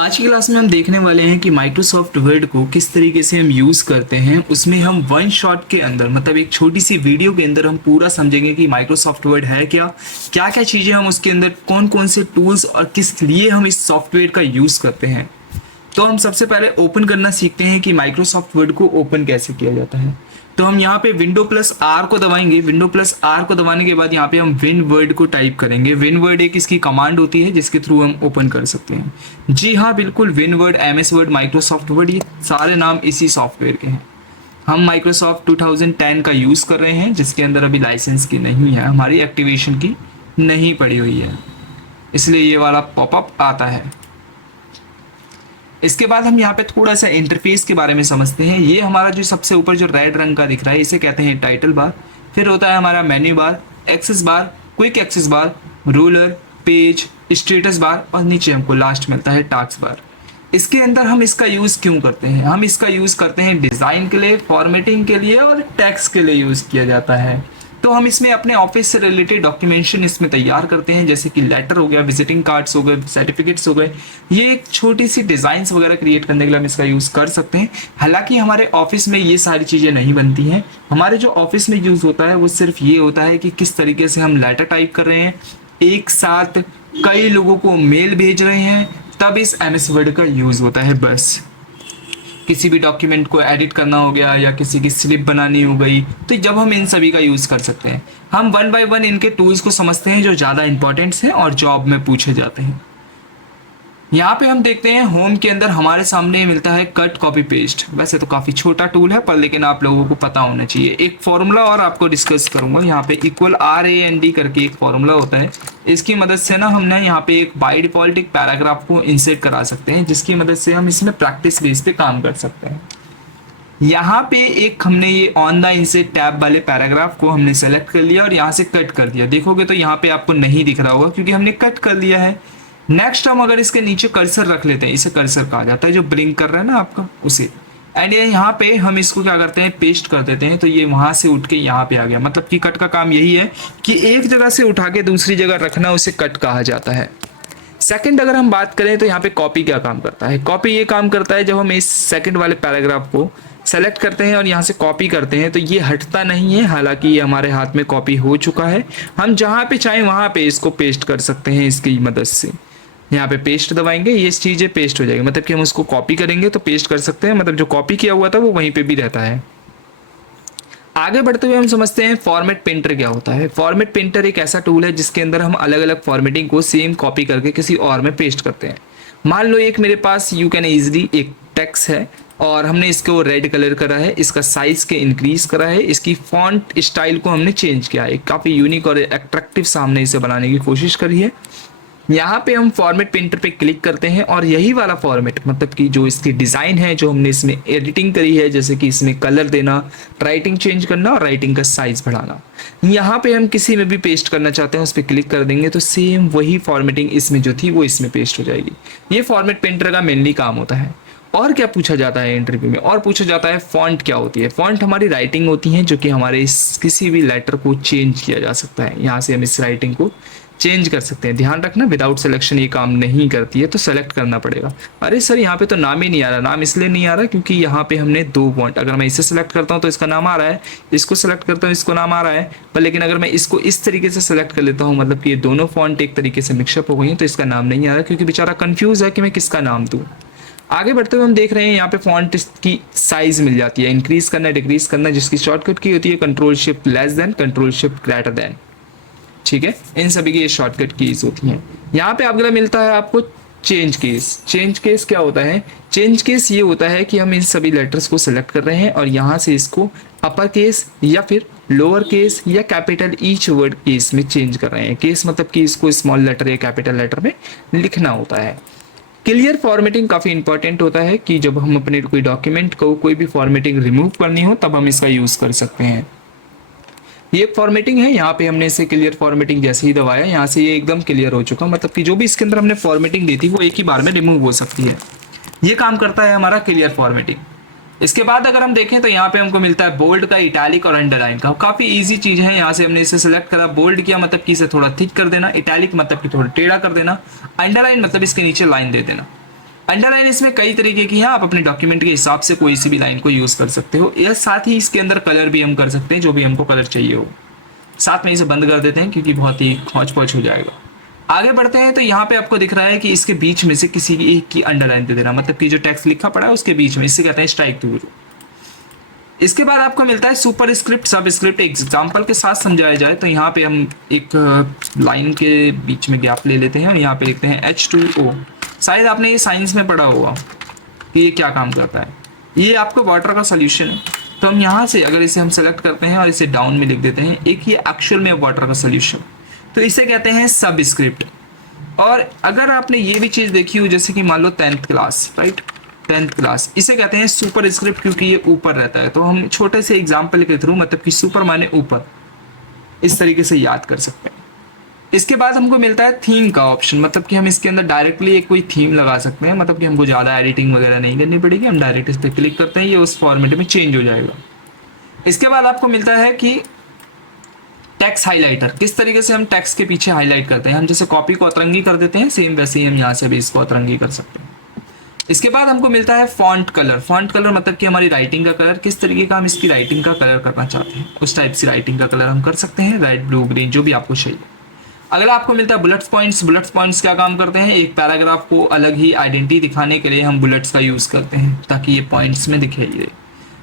आज की क्लास में हम देखने वाले हैं कि माइक्रोसॉफ्ट वर्ड को किस तरीके से हम यूज़ करते हैं। उसमें हम वन शॉट के अंदर मतलब एक छोटी सी वीडियो के अंदर हम पूरा समझेंगे कि माइक्रोसॉफ्ट वर्ड है क्या क्या क्या चीज़ें हम उसके अंदर कौन कौन से टूल्स और किस लिए हम इस सॉफ्टवेयर का यूज़ करते हैं। तो हम सबसे पहले ओपन करना सीखते हैं कि माइक्रोसॉफ्ट वर्ड को ओपन कैसे किया जाता है। तो हम यहाँ पे विंडो प्लस आर को दबाएंगे। विंडो प्लस आर को दबाने के बाद यहाँ पे हम विन वर्ड को टाइप करेंगे। विन वर्ड एक इसकी कमांड होती है जिसके थ्रू हम ओपन कर सकते हैं। जी हाँ, बिल्कुल, win word, MS word, Microsoft word, ये सारे नाम इसी सॉफ्टवेयर के हैं। हम माइक्रोसॉफ्ट 2010 का यूज़ कर रहे हैं जिसके अंदर अभी लाइसेंस की नहीं है, हमारी एक्टिवेशन की नहीं पड़ी हुई है, इसलिए ये वाला पॉपअप आता है। इसके बाद हम यहाँ पे थोड़ा सा इंटरफेस के बारे में समझते हैं। ये हमारा जो सबसे ऊपर जो रेड रंग का दिख रहा है इसे कहते हैं टाइटल बार। फिर होता है हमारा मेन्यू बार, एक्सेस बार, क्विक एक्सेस बार, रूलर, पेज, स्टेटस बार और नीचे हमको लास्ट मिलता है टास्क बार। इसके अंदर हम इसका यूज़ क्यों करते हैं? हम इसका यूज़ करते हैं डिज़ाइन के लिए, फॉर्मेटिंग के लिए और टेक्स्ट के लिए यूज़ किया जाता है। तो हम इसमें अपने ऑफिस से रिलेटेड डॉक्यूमेंटेशन इसमें तैयार करते हैं, जैसे कि लेटर हो गया, विजिटिंग कार्ड्स हो गए, सर्टिफिकेट्स हो गए। ये एक छोटी सी डिज़ाइंस वगैरह क्रिएट करने के लिए हम इसका यूज़ कर सकते हैं। हालांकि हमारे ऑफिस में ये सारी चीज़ें नहीं बनती हैं। हमारे जो ऑफिस में यूज़ होता है वो सिर्फ ये होता है कि किस तरीके से हम लेटर टाइप कर रहे हैं, एक साथ कई लोगों को मेल भेज रहे हैं, तब इस एमएस वर्ड का यूज़ होता है। बस किसी भी डॉक्यूमेंट को एडिट करना हो गया या किसी की स्लिप बनानी हो गई, तो जब हम इन सभी का यूज़ कर सकते हैं। हम वन बाय वन इनके टूल्स को समझते हैं जो ज़्यादा इंपॉर्टेंट्स हैं और जॉब में पूछे जाते हैं। यहाँ पे हम देखते हैं होम के अंदर हमारे सामने मिलता है कट कॉपी पेस्ट। वैसे तो काफ़ी छोटा टूल है पर लेकिन आप लोगों को पता होना चाहिए। एक फॉर्मूला और आपको डिस्कस करूंगा। यहाँ पे इक्वल RAND करके एक फॉर्मूला होता है। इसकी मदद से ना हमने यहाँ पे एक बाय डिफॉल्ट एक पैराग्राफ को इंसर्ट करा सकते हैं, जिसकी मदद से हम इसमें प्रैक्टिस बेस पे काम कर सकते हैं। यहाँ पे एक हमने ये ऑन द इंसर्ट टैब वाले पैराग्राफ को हमने सेलेक्ट कर लिया और यहाँ से कट कर दिया। देखोगे तो यहाँ पे आपको नहीं दिख रहा होगा क्योंकि हमने कट कर लिया है। नेक्स्ट हम अगर इसके नीचे कर्सर रख लेते हैं, इसे कर्सर कहा जाता है जो ब्लिंक कर रहा है ना आपका, उसे। एंड यहाँ पे हम इसको क्या करते हैं, पेस्ट कर देते हैं, तो ये वहां से उठ के यहाँ पे आ गया। मतलब कि कट का काम यही है कि एक जगह से उठा के दूसरी जगह रखना, उसे कट कहा जाता है। सेकंड अगर हम बात करें तो यहाँ पे कॉपी क्या काम करता है। कॉपी ये काम करता है जब हम इस सेकंड वाले पैराग्राफ को सेलेक्ट करते हैं और यहाँ से कॉपी करते हैं तो ये हटता नहीं है। हालांकि ये हमारे हाथ में कॉपी हो चुका है, हम जहाँ पे चाहें वहाँ पे इसको पेस्ट कर सकते हैं इसकी मदद से। यहाँ पे पेस्ट दबाएंगे, ये चीज़ें पेस्ट हो जाएगी। मतलब कि हम उसको कॉपी करेंगे तो पेस्ट कर सकते हैं, मतलब जो कॉपी किया हुआ था वो वहीं पे भी रहता है। आगे बढ़ते हुए हम समझते हैं फॉर्मेट पेंटर क्या होता है। फॉर्मेट पेंटर एक ऐसा टूल है जिसके अंदर हम अलग अलग फॉर्मेटिंग को सेम कॉपी करके किसी और में पेस्ट करते हैं। मान लो एक मेरे पास यू कैन ईजिली एक टेक्स्ट है और हमने इसको रेड कलर करा है, इसका साइज के इंक्रीज करा है, इसकी फॉन्ट स्टाइल को हमने चेंज किया है, काफ़ी यूनिक और अट्रैक्टिव सा हमने इसे बनाने की कोशिश करी है। यहाँ पे हम फॉर्मेट पेंटर पे क्लिक करते हैं और यही वाला फॉर्मेट, मतलब कि जो इसकी डिज़ाइन है, जो हमने इसमें एडिटिंग करी है, जैसे कि इसमें कलर देना, राइटिंग चेंज करना और राइटिंग का साइज बढ़ाना, यहाँ पे हम किसी में भी पेस्ट करना चाहते हैं उस पर क्लिक कर देंगे तो सेम वही फॉर्मेटिंग इसमें जो थी वो इसमें पेस्ट हो जाएगी। ये फॉर्मेट पेंटर का मेनली काम होता है। और क्या पूछा जाता है इंटरव्यू में? और पूछा जाता है फॉन्ट क्या होती है। फॉन्ट हमारी राइटिंग होती है जो कि हमारे इस किसी भी लेटर को चेंज किया जा सकता है। यहाँ से हम इस राइटिंग को चेंज कर सकते हैं। ध्यान रखना विदाउट सिलेक्शन ये काम नहीं करती है, तो सेलेक्ट करना पड़ेगा। अरे सर यहाँ पे तो नाम ही नहीं आ रहा। नाम इसलिए नहीं आ रहा क्योंकि यहाँ पे हमने दो फॉन्ट, अगर मैं इसे सेलेक्ट करता हूँ तो इसका नाम आ रहा है, इसको सेलेक्ट करता हूँ इसको नाम आ रहा है, पर लेकिन अगर मैं इसको इस तरीके से सेलेक्ट कर लेता हूँ, मतलब कि ये दोनों फॉन्ट एक तरीके से मिक्सअप हो गई हैं, तो इसका नाम नहीं आ रहा क्योंकि बेचारा कंफ्यूज है कि मैं किसका नाम दूँ। आगे बढ़ते हुए हम देख रहे हैं यहाँ पे फॉन्ट की साइज मिल जाती है, इंक्रीज करना, डिक्रीज करना, जिसकी शॉर्टकट की होती है control shift less than, control shift greater than. ठीक है, इन सभी की ये शॉर्टकट कीज होती हैं। यहाँ पे अगला मिलता है आपको चेंज केस। चेंज केस क्या होता है? चेंज केस ये होता है कि हम इन सभी लेटर्स को सेलेक्ट कर रहे हैं और यहाँ से इसको अपर केस या फिर लोअर केस या कैपिटल ईच वर्ड केस में चेंज कर रहे हैं। केस मतलब कि इसको स्मॉल लेटर या कैपिटल लेटर में लिखना होता है। क्लियर फॉर्मेटिंग काफ़ी इंपॉर्टेंट होता है कि जब हम अपने कोई डॉक्यूमेंट को कोई भी फॉर्मेटिंग रिमूव करनी हो तब हम इसका यूज़ कर सकते हैं। ये फॉर्मेटिंग है, यहाँ पे हमने इसे क्लियर फॉर्मेटिंग जैसे ही दबाया यहाँ से ये एकदम क्लियर हो चुका, मतलब कि जो भी इसके अंदर हमने फॉर्मेटिंग दी थी वो एक ही बार में रिमूव हो सकती है। ये काम करता है हमारा क्लियर फॉर्मेटिंग। इसके बाद अगर हम देखें तो यहाँ पे हमको मिलता है बोल्ड का, इटैलिक और अंडरलाइन का। काफ़ी इजी चीज़ है। यहाँ से हमने इसे सेलेक्ट करा, बोल्ड किया मतलब कि इसे थोड़ा थिक कर देना, इटैलिक मतलब कि थोड़ा टेढ़ा कर देना, अंडरलाइन मतलब इसके नीचे लाइन दे देना। अंडरलाइन इसमें कई तरीके की है, आप अपने डॉक्यूमेंट के हिसाब से कोई सी भी लाइन को यूज कर सकते हो, या साथ ही इसके अंदर कलर भी हम कर सकते हैं, जो भी हमको कलर चाहिए हो। साथ में इसे बंद कर देते हैं क्योंकि बहुत ही खौच पौच हो जाएगा। आगे बढ़ते हैं तो यहाँ पे आपको दिख रहा है कि इसके बीच में से किसी एक की अंडरलाइन दे देना, मतलब कि जो टेक्स्ट लिखा पड़ा है उसके बीच में, इससे कहते हैं स्ट्राइक थ्रू। इसके बाद आपको मिलता है सुपर स्क्रिप्ट सब स्क्रिप्ट। एग्जाम्पल के साथ समझाया जाए तो यहाँ पे हम एक लाइन के बीच में गैप ले लेते हैं और यहाँ पे लिखते हैं H2O। शायद आपने ये साइंस में पढ़ा होगा कि ये क्या काम करता है। ये आपको वाटर का सोल्यूशन है, तो हम यहाँ से अगर इसे हम सेलेक्ट करते हैं और इसे डाउन में लिख देते हैं, एक ये एक्चुअल में वाटर का सोल्यूशन, तो इसे कहते हैं सब स्क्रिप्ट। और अगर आपने ये भी चीज़ देखी हो, जैसे कि मान लो 10th class, right, 10th class, इसे कहते हैं सुपर स्क्रिप्ट क्योंकि ये ऊपर रहता है। तो हम छोटे से एग्जाम्पल के थ्रू, मतलब कि सुपर माने ऊपर, इस तरीके से याद कर सकते हैं। इसके बाद हमको मिलता है थीम का ऑप्शन, मतलब कि हम इसके अंदर डायरेक्टली एक कोई थीम लगा सकते हैं, मतलब कि हमको ज़्यादा एडिटिंग वगैरह नहीं करनी पड़ेगी। हम डायरेक्ट इस पर क्लिक करते हैं, ये उस फॉर्मेट में चेंज हो जाएगा। इसके बाद आपको मिलता है कि टेक्स्ट हाइलाइटर, किस तरीके से हम टेक्स्ट के पीछे हाईलाइट करते हैं। हम जैसे कॉपी को अतरंगी कर देते हैं, सेम वैसे ही हम यहाँ से भी इसको अतरंगी कर सकते हैं। इसके बाद हमको मिलता है फॉन्ट कलर। फॉन्ट कलर मतलब कि हमारी राइटिंग का कलर, किस तरीके का हम इसकी राइटिंग का कलर करना चाहते हैं, उस टाइप से राइटिंग का कलर हम कर सकते हैं, रेड, ब्लू, ग्रीन, जो भी आपको चाहिए। अगला आपको मिलता है बुलेट्स पॉइंट्स। बुलेट्स पॉइंट्स क्या काम करते हैं, एक पैराग्राफ को अलग ही आइडेंटिटी दिखाने के लिए हम बुलेट्स का यूज़ करते हैं ताकि ये पॉइंट्स में दिखाई दे।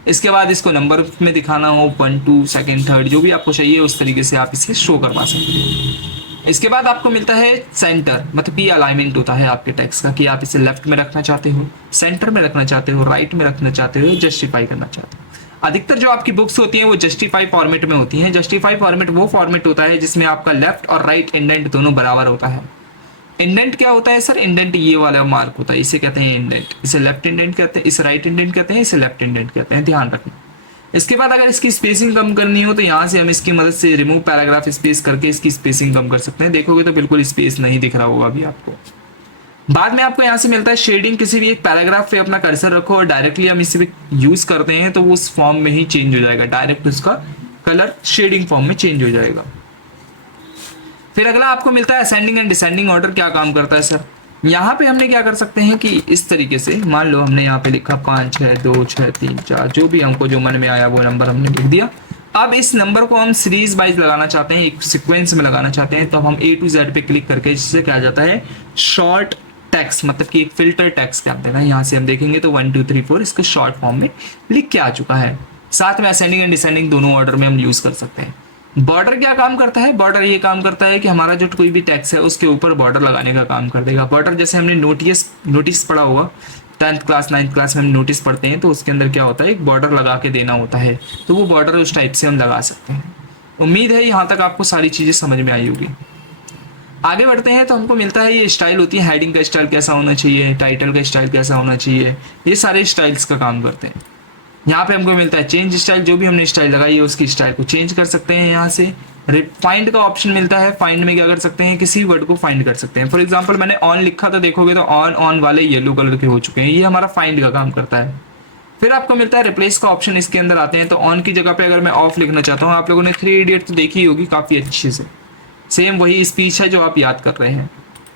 इसके बाद इसको नंबर में दिखाना हो, 1, 2, सेकंड, थर्ड, जो भी आपको चाहिए उस तरीके से आप इसे शो करवा सकते हैं। इसके बाद आपको मिलता है सेंटर, मतलब कि अलाइनमेंट होता है आपके टेक्स्ट का, कि आप इसे लेफ्ट में रखना चाहते हो, सेंटर में रखना चाहते हो, राइट में रखना चाहते हो, जस्टिफाई करना चाहते हो। अधिकतर जो आपकी बुक्स होती हैं वो जस्टिफाई फॉर्मेट में होती हैं। जस्टिफाई फॉर्मेट वो फॉर्मेट होता है जिसमें आपका लेफ्ट और राइट इंडेंट दोनों बराबर होता है। इंडेंट क्या होता है सर, इंडेंट ये वाला मार्क होता है, इसे कहते हैं इंडेंट। इसे लेफ्ट इंडेंट कहते हैं, इसे राइट इंडेंट कहते हैं, इसे लेफ्ट इंडेंट कहते हैं, ध्यान रखना। इसके बाद अगर इसकी स्पेसिंग कम करनी हो तो यहाँ से हम इसकी मदद से रिमूव पैराग्राफ स्पेस करके इसकी स्पेसिंग कम कर सकते हैं। देखोगे तो बिल्कुल स्पेस नहीं दिख रहा होगा अभी आपको। बाद में आपको यहाँ से मिलता है शेडिंग। किसी भी एक पैराग्राफ पे अपना कर्सर रखो और डायरेक्टली हम इसे यूज करते हैं तो वो उस फॉर्म में ही चेंज हो जाएगा, डायरेक्ट उसका कलर शेडिंग फॉर्म में चेंज हो जाएगा। फिर अगला आपको मिलता है असेंडिंग एंड डिसेंडिंग ऑर्डर। क्या काम करता है सर, यहाँ पे हमने क्या कर सकते हैं कि इस तरीके से, मान लो हमने यहाँ पे लिखा 5, 6, 2, 6, 3, 4, जो भी हमको जो मन में आया वो नंबर हमने लिख दिया। अब इस नंबर को हम सीरीज वाइज लगाना चाहते हैं, एक सीक्वेंस में लगाना चाहते हैं, तो हम A to Z पे क्लिक करके जिससे क्या जाता है शॉर्ट टेक्स्ट, मतलब कि एक फिल्टर टेक्स्ट क्या देना है। यहाँ से हम देखेंगे तो 1, 2, 3, 4 इसको शॉर्ट फॉर्म में लिख के आ चुका है। साथ में असेंडिंग एंड डिसेंडिंग दोनों ऑर्डर में हम यूज कर सकते हैं। बॉर्डर क्या काम करता है, बॉर्डर ये काम करता है कि हमारा जो कोई भी टेक्स्ट है उसके ऊपर बॉर्डर लगाने का काम कर देगा। बॉर्डर जैसे हमने नोटिस पढ़ा होगा 10th क्लास 9th क्लास में हम नोटिस पढ़ते हैं, तो उसके अंदर क्या होता है एक बॉर्डर लगा के देना होता है, तो वो बॉर्डर उस टाइप से हम लगा सकते हैं। उम्मीद है यहाँ तक आपको सारी चीज़ें समझ में आई होगी। आगे बढ़ते हैं तो हमको मिलता है ये स्टाइल होती है, हेडिंग का स्टाइल कैसा होना चाहिए, टाइटल का स्टाइल कैसा होना चाहिए, ये सारे स्टाइल्स का काम करते हैं। यहाँ पे हमको मिलता है चेंज स्टाइल, जो भी हमने स्टाइल लगाई है उसकी स्टाइल को चेंज कर सकते हैं। यहाँ से फाइंड का ऑप्शन मिलता है, फाइंड में क्या कर सकते हैं, किसी वर्ड को फाइंड कर सकते हैं। फॉर एग्जांपल मैंने ऑन लिखा था, देखोगे तो ऑन वाले येलो कलर के हो चुके हैं, ये हमारा फाइंड का काम करता है। फिर आपको मिलता है रिप्लेस का ऑप्शन, इसके अंदर आते हैं तो ऑन की जगह पे अगर मैं ऑफ लिखना चाहता हूँ, आप लोगों ने 3 इडियट तो देखी होगी काफ़ी अच्छे से, सेम वही स्पीच है जो आप याद कर रहे हैं।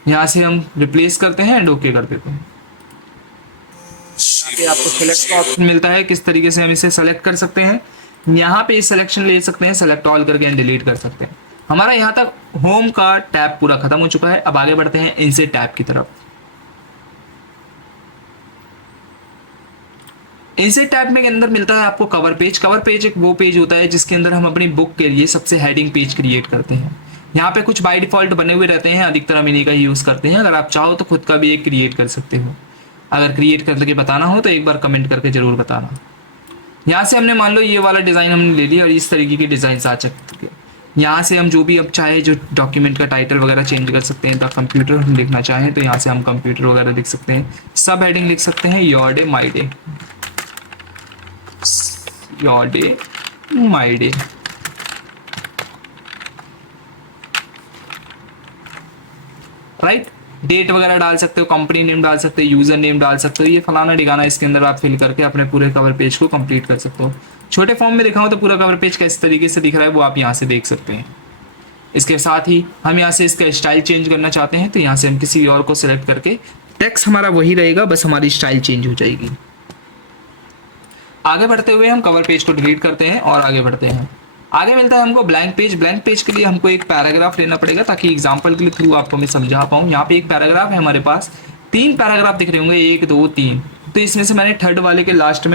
यहाँ से हम रिप्लेस करते हैं एंड ओके कर देते हैं। आपको सेलेक्ट का ऑप्शन मिलता है, किस तरीके से हम इसे सेलेक्ट कर सकते हैं। यहाँ पे सिलेक्शन ले सकते हैं, सेलेक्ट ऑल करके एंड डिलीट कर सकते हैं। हमारा यहाँ तक होम का टैब पूरा खत्म हो चुका है। अब आगे बढ़ते हैं इनसेट टैब की तरफ। इनसेट टैब में के अंदर मिलता है आपको कवर पेज। कवर पेज एक वो पेज होता है जिसके अंदर हम अपनी बुक के लिए सबसे हेडिंग पेज क्रिएट करते हैं। यहाँ पे कुछ बाय डिफॉल्ट बने हुए रहते हैं, अधिकतर हम इन्हीं का यूज करते हैं। अगर आप चाहो तो खुद का भी एक क्रिएट कर सकते हो। अगर क्रिएट करके बताना हो तो एक बार कमेंट करके जरूर बताना। यहाँ से हमने मान लो ये वाला डिज़ाइन हमने ले लिया और इस तरीके के डिज़ाइन आ सकते हैं। यहाँ से हम जो भी अब चाहे जो डॉक्यूमेंट का टाइटल वगैरह चेंज कर सकते हैं। द कंप्यूटर हम लिखना चाहें तो यहाँ से हम कंप्यूटर वगैरह लिख सकते हैं। सब हेडिंग लिख सकते हैं your day my day, your day my day. Right, date वगैरह डाल सकते हो, कंपनी नेम डाल सकते हो, यूजर नेम डाल सकते हो, ये फलाना डिगाना इसके अंदर आप फिल करके अपने पूरे कवर पेज को कंप्लीट कर सकते हो। छोटे फॉर्म में दिखाऊं तो पूरा कवर पेज किस तरीके से दिख रहा है वो आप यहाँ से देख सकते हैं। इसके साथ ही हम यहाँ से इसका स्टाइल चेंज करना चाहते हैं तो यहाँ से हम किसी और को सिलेक्ट करके टेक्स्ट हमारा वही रहेगा, बस हमारी स्टाइल चेंज हो जाएगी। आगे बढ़ते हुए हम कवर पेज को डिलीट करते हैं और आगे बढ़ते हैं। आगे मिलता है हमको ब्लैंक पेज। ब्लैंक पेज के लिए हमको एक पैराग्राफ लेना पड़ेगा ताकि एग्जांपल के थ्रू आपको मैं समझा पाऊँ। यहाँ पे एक पैराग्राफ है हमारे पास, 3 पैराग्राफ दिख रहे होंगे, 1 2 3। तो इसमें से मैंने थर्ड वाले के लास्ट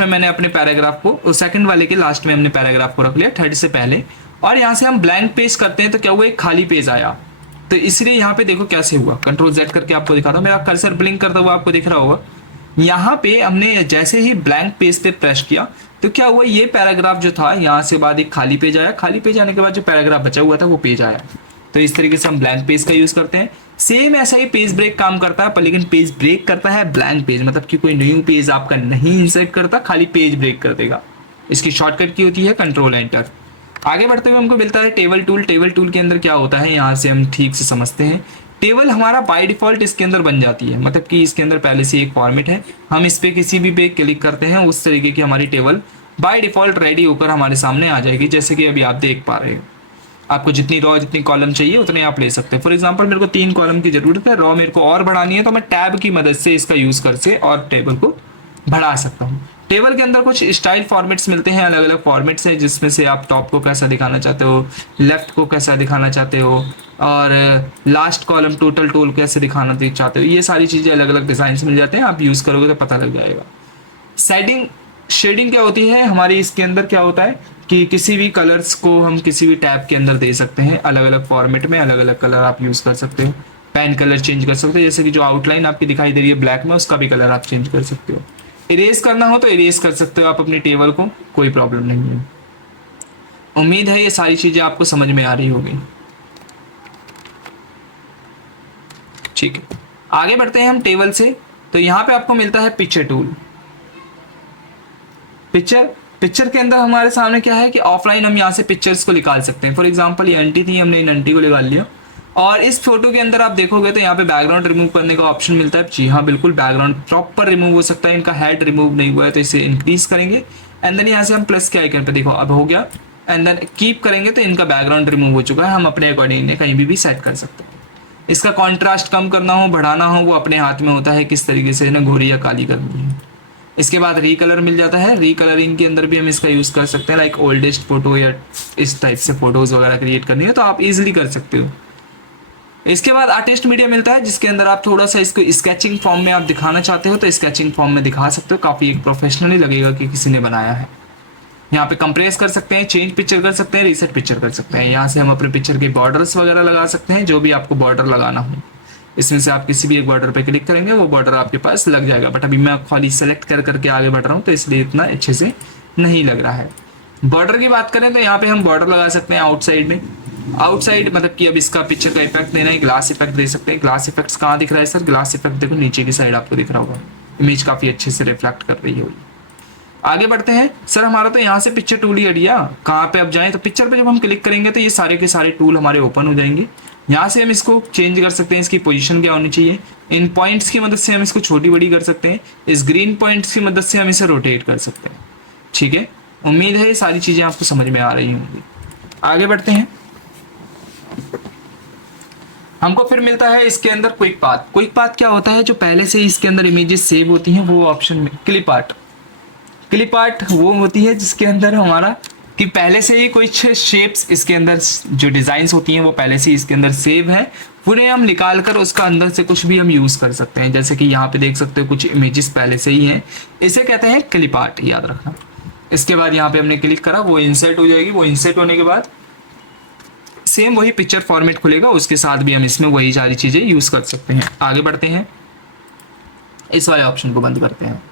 में मैंने अपने पैराग्राफ को, सेकंड वाले के लास्ट में हमने पैराग्राफ को रख लिया थर्ड से पहले। और यहाँ से हम ब्लैंक पेज करते हैं तो क्या हुआ, एक खाली पेज आया। तो इसलिए यहाँ पे देखो कैसे हुआ, कंट्रोल Z करके आपको दिखाता हूँ, मेरा कर्सर ब्लिंक करता हुआ आपको दिख रहा होगा। यहाँ पे हमने जैसे ही ब्लैंक पेज पे प्रेस किया तो क्या हुआ, ये पैराग्राफ जो था यहाँ से बाद एक खाली पेज आया, खाली पेज आने के बाद जो पैराग्राफ बचा हुआ था वो पेज आया। तो इस तरीके से हम ब्लैंक पेज का यूज करते हैं। सेम ऐसा ही पेज ब्रेक काम करता है, पर लेकिन पेज ब्रेक करता है ब्लैंक पेज, मतलब कि कोई न्यू पेज आपका नहीं इंसर्ट करता, खाली पेज ब्रेक कर देगा। इसकी शॉर्टकट की होती है कंट्रोल एंटर। आगे बढ़ते हुए हमको मिलता है टेबल टूल। टेबल टूल के अंदर क्या होता है, यहाँ से हम ठीक से समझते हैं। टेबल हमारा बाय डिफॉल्ट इसके अंदर बन जाती है, मतलब कि इसके अंदर पहले से एक फॉर्मेट है, हम इस पे किसी भी पे क्लिक करते हैं उस तरीके की हमारी टेबल बाय डिफॉल्ट रेडी होकर हमारे सामने आ जाएगी। जैसे कि अभी आप देख पा रहे हैं, आपको जितनी रॉ जितनी कॉलम चाहिए उतने आप ले सकते हैं। फॉर एग्जांपल मेरे को 3 कॉलम की जरूरत है, रॉ मेरे को और बढ़ानी है तो मैं टैब की मदद से इसका यूज करके और टेबल को बढ़ा सकता हूँ। टेबल के अंदर कुछ स्टाइल फॉर्मेट्स मिलते हैं, अलग अलग फॉर्मेट्स हैं, जिसमें से आप टॉप को कैसा दिखाना चाहते हो, लेफ्ट को कैसा दिखाना चाहते हो, और लास्ट कॉलम टोटल टोल कैसे दिखाना चाहते हो। ये सारी चीज़ें अलग अलग डिज़ाइन मिल जाते हैं, आप यूज़ करोगे तो पता लग जाएगा। शेडिंग क्या होती है हमारी, इसके अंदर क्या होता है कि किसी भी कलर्स को हम किसी भी टैब के अंदर दे सकते हैं, अलग अलग फॉर्मेट में अलग अलग कलर आप यूज़ कर सकते हो। पेन कलर चेंज कर सकते हो, जैसे कि जो आउटलाइन आपकी दिखाई दे रही है ब्लैक में, उसका भी कलर आप चेंज कर सकते हो। इरेज करना हो तो इरेज कर सकते हो आप अपनी टेबल को, कोई प्रॉब्लम नहीं है। उम्मीद है ये सारी चीजें आपको समझ में आ रही होगी। ठीक है, आगे बढ़ते हैं हम टेबल से। तो यहाँ पे आपको मिलता है पिक्चर टूल। पिक्चर के अंदर हमारे सामने क्या है कि ऑफलाइन हम यहाँ से पिक्चर्स को निकाल सकते हैं। फॉर एग्जांपल ये आंटी थी, हमने इन आंटी को निकाल लिया, और इस फोटो के अंदर आप देखोगे तो यहाँ पे बैकग्राउंड रिमूव करने का ऑप्शन मिलता है। जी हाँ बिल्कुल, बैकग्राउंड प्रॉपर रिमूव हो सकता है। इनका हेड रिमूव नहीं हुआ है तो इसे इंक्रीज करेंगे, एंड देन यहाँ से हम प्लस के आइकन पे देखो अब हो गया, एंड देन कीप करेंगे तो इनका बैकग्राउंड रिमूव हो चुका है। हम अपने अकॉर्डिंग कहीं भी सेट कर सकते हैं। इसका कॉन्ट्रास्ट कम करना हो बढ़ाना हो वो अपने हाथ में होता है, किस तरीके से इन्हें गोरी या काली करनी है। इसके बाद रीकलर मिल जाता है। रीकलरिंग के अंदर भी हम इसका यूज कर सकते हैं, लाइक ओल्डेस्ट फोटो या इस टाइप से फोटोज वगैरह क्रिएट करनी है तो आप इजिली कर सकते हो। इसके बाद आर्टिस्ट मीडिया मिलता है, जिसके अंदर आप थोड़ा सा इसको स्केचिंग फॉर्म में आप दिखाना चाहते हो तो स्केचिंग फॉर्म में दिखा सकते हो, काफ़ी एक प्रोफेशनली लगेगा कि किसी ने बनाया है। यहाँ पे कंप्रेस कर सकते हैं, चेंज पिक्चर कर सकते हैं, रीसेट पिक्चर कर सकते हैं। यहाँ से हम अपने पिक्चर के बॉर्डर्स वगैरह लगा सकते हैं, जो भी आपको बॉर्डर लगाना हो। इसमें से आप किसी भी एक बॉर्डर पे क्लिक करेंगे वो बॉर्डर आपके पास लग जाएगा, बट अभी मैं खाली सेलेक्ट कर करके आगे बढ़ रहा हूँ तो इसलिए इतना अच्छे से नहीं लग रहा है। बॉर्डर की बात करें तो यहाँ पे हम बॉर्डर लगा सकते हैं आउटसाइड में। आउटसाइड मतलब कि अब इसका पिक्चर का इफेक्ट देना है, ग्लास इफेक्ट दे सकते हैं। ग्लास इफेक्ट्स कहाँ दिख रहा है सर? ग्लास इफेक्ट देखो नीचे की साइड आपको दिख रहा होगा, इमेज काफ़ी अच्छे से रिफ्लेक्ट कर रही होगी। आगे बढ़ते हैं। सर हमारा तो यहाँ से पिक्चर टूल ही हटिया, कहाँ पे अब जाएं? तो पिक्चर पे जब हम क्लिक करेंगे तो ये सारे के सारे टूल हमारे ओपन हो जाएंगे। यहाँ से हम इसको चेंज कर सकते हैं, इसकी पोजीशन क्या होनी चाहिए। इन पॉइंट्स की मदद से हम इसको छोटी बड़ी कर सकते हैं, इस ग्रीन पॉइंट्स की मदद से हम इसे रोटेट कर सकते हैं। ठीक है, उम्मीद है ये सारी चीज़ें आपको समझ में आ रही होंगी। आगे बढ़ते हैं। हमको फिर मिलता है इसके अंदर क्विक पाथ। क्विक पाथ क्या होता है? जो पहले से इसके अंदर इमेजेस सेव होती हैं वो ऑप्शन में क्लिप आर्ट। क्लिप आर्ट वो होती है जिसके अंदर हमारा कि पहले से ही कुछ शेप्स इसके अंदर जो डिजाइन्स होती हैं वो पहले से इसके अंदर सेव है, पूरे हम निकाल कर उसका अंदर से कुछ भी हम यूज कर सकते हैं। जैसे कि यहाँ पे देख सकते हो कुछ इमेजेस पहले से ही हैं, इसे कहते हैं क्लिप आर्ट, याद रखना। इसके बाद यहाँ पे हमने क्लिक करा, वो इंसर्ट हो जाएगी। वो इंसर्ट होने के बाद सेम वही पिक्चर फॉर्मेट खुलेगा, उसके साथ भी हम इसमें वही सारी चीजें यूज कर सकते हैं। आगे बढ़ते हैं, इस वाले ऑप्शन को बंद करते हैं।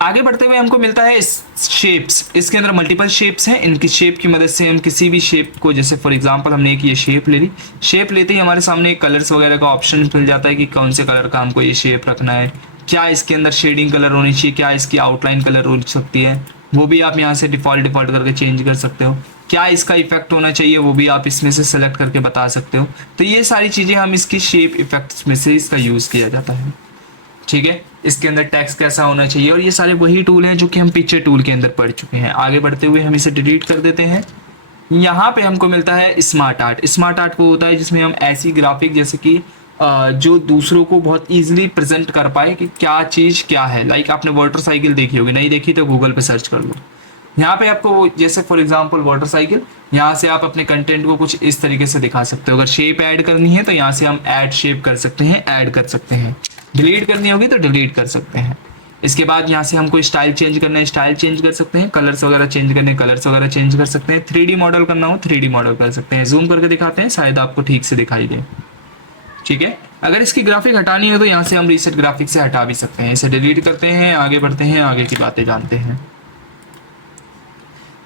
आगे बढ़ते हुए हमको मिलता है शेप्स। इसके अंदर मल्टीपल शेप्स हैं, इनकी शेप की मदद से हम किसी भी शेप को, जैसे फॉर एग्जांपल हमने एक ये शेप ले ली, शेप लेते ही हमारे सामने कलर्स वगैरह का ऑप्शन मिल जाता है कि कौन से कलर का हमको ये शेप रखना है, क्या इसके अंदर शेडिंग कलर होनी चाहिए, क्या इसकी आउटलाइन कलर हो सकती है, वो भी आप यहाँ से डिफॉल्ट करके चेंज कर सकते हो। क्या इसका इफेक्ट होना चाहिए वो भी आप इसमें से सेलेक्ट करके बता सकते हो। तो ये सारी चीज़ें हम इसकी शेप इफेक्ट्स में से इसका यूज़ किया जाता है। ठीक है, इसके अंदर टेक्स्ट कैसा होना चाहिए, और ये सारे वही टूल हैं जो कि हम पिक्चर टूल के अंदर पढ़ चुके हैं। आगे बढ़ते हुए हम इसे डिलीट कर देते हैं। यहाँ पे हमको मिलता है स्मार्ट आर्ट। स्मार्ट आर्ट वो होता है जिसमें हम ऐसी ग्राफिक जैसे कि जो दूसरों को बहुत इजीली प्रेजेंट कर पाए कि क्या चीज़ क्या है। लाइक आपने वाटर साइकिल देखी होगी, नहीं देखी तो गूगल पे सर्च कर लो। यहाँ पे आपको जैसे फॉर एग्जांपल वाटर साइकिल, यहाँ से आप अपने कंटेंट को कुछ इस तरीके से दिखा सकते हो। अगर शेप ऐड करनी है तो यहाँ से हम ऐड शेप कर सकते हैं, ऐड कर सकते हैं। डिलीट करनी होगी तो डिलीट कर सकते हैं। इसके बाद यहाँ से हमको स्टाइल चेंज करना है, स्टाइल चेंज कर सकते हैं। कलर्स वगैरह चेंज करने, कलर्स वगैरह चेंज कर सकते हैं। 3D मॉडल करना हो 3D मॉडल कर सकते हैं। जूम करके दिखाते हैं, शायद आपको ठीक से दिखाई दे। ठीक है, अगर इसकी ग्राफिक हटानी हो तो यहाँ से हम रीसेट ग्राफिक से हटा भी सकते हैं। इसे डिलीट करते हैं, आगे बढ़ते हैं, आगे की बातें जानते हैं।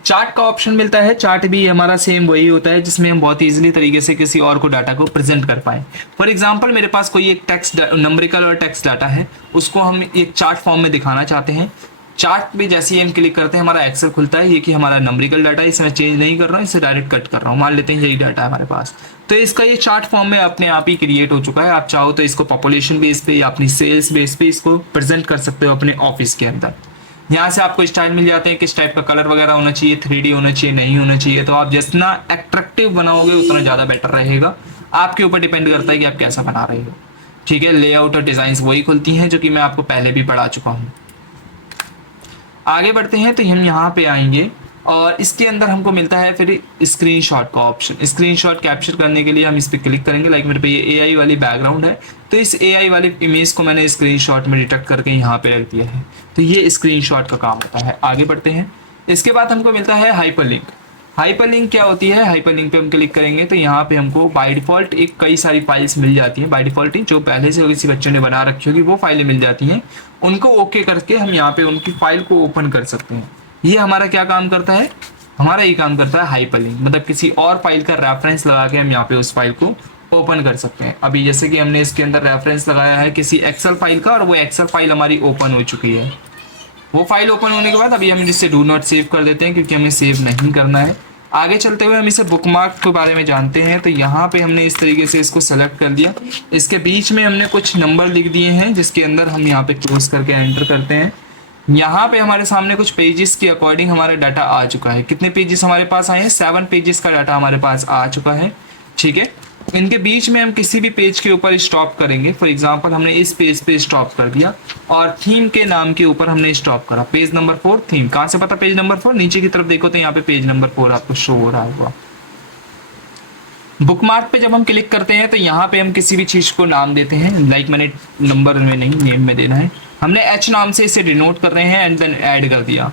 चार्ट का ऑप्शन मिलता है। चार्ट भी हमारा सेम वही होता है जिसमें हम बहुत इजीली तरीके से किसी और को डाटा को प्रेजेंट कर पाए। फॉर एग्जांपल मेरे पास कोई एक टेक्स्ट नंबरिकल और टेक्स्ट डाटा है, उसको हम एक चार्ट फॉर्म में दिखाना चाहते हैं। चार्ट पे जैसे ही हम क्लिक करते हैं हमारा एक्सेल खुलता है। ये कि हमारा नंबरिकल डाटा है, इसे मैं चेंज नहीं कर रहा हूँ, इसे डायरेक्ट कट कर रहा हूँ। मान लेते हैं यही डाटा है हमारे पास, तो इसका ये चार्ट फॉर्म में अपने आप ही क्रिएट हो चुका है। आप चाहो तो इसको पॉपुलेशन बेस पे या अपनी सेल्स बेस पे इसको प्रेजेंट कर सकते हो अपने ऑफिस के अंदर। यहाँ से आपको स्टाइल मिल जाते हैं, किस टाइप का कलर वगैरह होना चाहिए, 3D होना चाहिए, नहीं होना चाहिए। तो आप जितना अट्रैक्टिव बनाओगे उतना ज़्यादा बेटर रहेगा। आपके ऊपर डिपेंड करता है कि आप कैसा बना रहे हो। ठीक है, लेआउट और डिज़ाइंस वही खुलती हैं जो कि मैं आपको पहले भी पढ़ा चुका हूँ। आगे बढ़ते हैं तो हम यहाँ पे आएंगे और इसके अंदर हमको मिलता है फिर स्क्रीनशॉट का ऑप्शन। स्क्रीनशॉट कैप्चर करने के लिए हम इस पर क्लिक करेंगे। लाइक मेरे पे ये AI वाली बैकग्राउंड है, तो इस AI वाली इमेज को मैंने स्क्रीनशॉट में डिटेक्ट करके यहाँ पे रख दिया है। तो ये स्क्रीनशॉट का काम होता है। आगे बढ़ते हैं, इसके बाद हमको मिलता है हाइपरलिंक। हाइपरलिंक क्या होती है? हाइपरलिंक पे हम क्लिक करेंगे तो यहाँ पे हमको बाय डिफॉल्ट एक कई सारी फाइल्स मिल जाती हैं। बाय डिफॉल्ट ही जो पहले से किसी बच्चे ने बना रखी होगी वो फाइलें मिल जाती हैं। उनको ओके करके हम यहाँ पे उनकी फाइल को ओपन कर सकते हैं। ये हमारा क्या काम करता है? हमारा ये काम करता है हाइपरलिंक, मतलब किसी और फाइल का रेफरेंस लगा के हम यहाँ पे उस फाइल को ओपन कर सकते हैं। अभी जैसे कि हमने इसके अंदर रेफरेंस लगाया है किसी एक्सेल फाइल का और वो एक्सेल फाइल हमारी ओपन हो चुकी है। वो फाइल ओपन होने के बाद अभी हम इसे डू नॉट सेव कर देते हैं क्योंकि हमें सेव नहीं करना है। आगे चलते हुए हम इसे बुकमार्क के बारे में जानते हैं। तो यहाँ पे हमने इस तरीके से इसको सेलेक्ट कर दिया। इसके बीच में हमने कुछ नंबर लिख दिए हैं जिसके अंदर हम यहाँ पे क्लोज करके एंटर करते हैं। यहाँ पे हमारे सामने कुछ पेजेस के अकॉर्डिंग हमारा डाटा आ चुका है। कितने पेजेस हमारे पास आए हैं? 7 पेजेस का डाटा हमारे पास आ चुका है। ठीक है, इनके बीच में हम किसी भी पेज के ऊपर स्टॉप करेंगे। फॉर एग्जांपल हमने इस पेज पे स्टॉप कर दिया और थीम के नाम के ऊपर हमने स्टॉप करा। Page number 4 theme. कहाँ से पता पेज नंबर 4? नीचे की तरफ देखो तो यहाँ पे पेज नंबर 4 आपको शो हो रहा होगा। बुकमार्क पे जब हम क्लिक करते हैं तो यहाँ पे हम किसी भी चीज को नाम देते हैं। लाइक मैंने नंबर में नहीं, नेम में देना है। हमने H नाम से इसे डिनोट कर रहे हैं एंड देन ऐड कर दिया।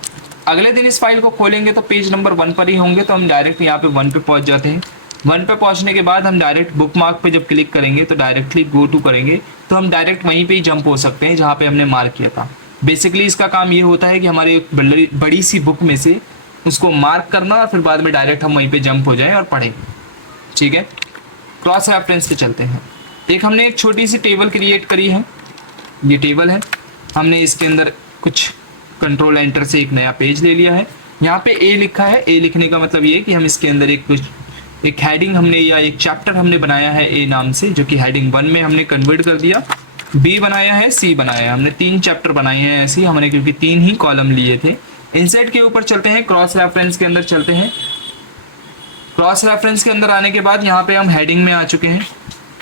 अगले दिन इस फाइल को खोलेंगे तो पेज नंबर 1 पर ही होंगे, तो हम डायरेक्ट यहाँ पे 1 पे पहुंच जाते हैं। 1 पे पहुंचने के बाद हम डायरेक्ट बुकमार्क पे जब क्लिक करेंगे तो डायरेक्टली गो टू करेंगे तो हम डायरेक्ट वहीं पे ही जंप हो सकते हैं जहाँ पे हमने मार्क किया था। बेसिकली इसका काम ये होता है कि हमारी एक बड़ी सी बुक में से उसको मार्क करना और फिर बाद में डायरेक्ट हम वहीं पे जंप हो जाएं और पढ़ें। ठीक है, क्रॉस रेफरेंस पे चलते हैं। एक हमने एक छोटी सी टेबल क्रिएट करी है। ये टेबल है, हमने इसके अंदर कुछ कंट्रोल एंटर से एक नया पेज ले लिया है। यहाँ पे ए लिखा है। ए लिखने का मतलब ये है कि हम इसके अंदर एक हेडिंग हमने या एक चैप्टर हमने बनाया है ए नाम से, जो कि हेडिंग 1 में हमने कन्वर्ट कर दिया। बी बनाया है, सी बनाया है। हमने 3 चैप्टर बनाए हैं ऐसे ही हमने, क्योंकि 3 ही कॉलम लिए थे। इंसर्ट के ऊपर चलते हैं, क्रॉस रेफरेंस के अंदर चलते हैं। क्रॉस रेफरेंस के अंदर आने के बाद यहाँ पे हम हेडिंग में आ चुके हैं।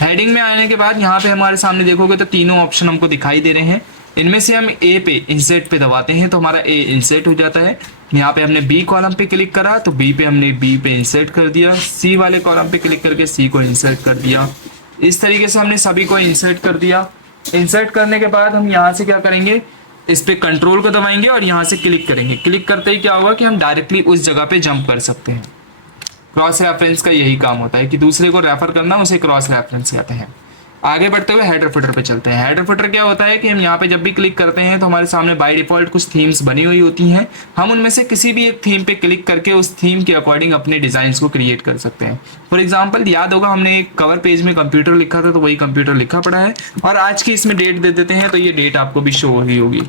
हेडिंग में आने के बाद यहाँ पे हमारे सामने देखोगे तो तीनों ऑप्शन हमको दिखाई दे रहे हैं। इनमें से हम ए पे इंसर्ट पे दबाते हैं तो हमारा ए इंसर्ट हो जाता है। यहाँ पे हमने बी कॉलम पे क्लिक करा तो बी पे हमने बी पे इंसर्ट कर दिया। सी वाले कॉलम पे क्लिक करके सी को इंसर्ट कर दिया। इस तरीके से हमने सभी को इंसर्ट कर दिया। इंसर्ट करने के बाद हम यहाँ से क्या करेंगे, इस पे कंट्रोल को दबाएंगे और यहाँ से क्लिक करेंगे। क्लिक करते ही क्या होगा कि हम डायरेक्टली उस जगह पे जंप कर सकते हैं। क्रॉस रेफरेंस का यही काम होता है कि दूसरे को रेफर करना, उसे क्रॉस रेफरेंस कहते हैं। आगे बढ़ते हुए हेडर फुटर पे चलते हैं। हेडर फुटर क्या होता है कि हम यहाँ पे जब भी क्लिक करते हैं तो हमारे सामने बाय डिफॉल्ट कुछ थीम्स बनी हुई होती हैं। हम उनमें से किसी भी एक थीम पे क्लिक करके उस थीम के अकॉर्डिंग अपने डिजाइन को क्रिएट कर सकते हैं। फॉर एग्जाम्पल याद होगा हमने एक कवर पेज में कंप्यूटर लिखा था तो वही कंप्यूटर लिखा पड़ा है। और आज की इसमें डेट दे देते हैं तो ये डेट आपको भी शो हो रही होगी।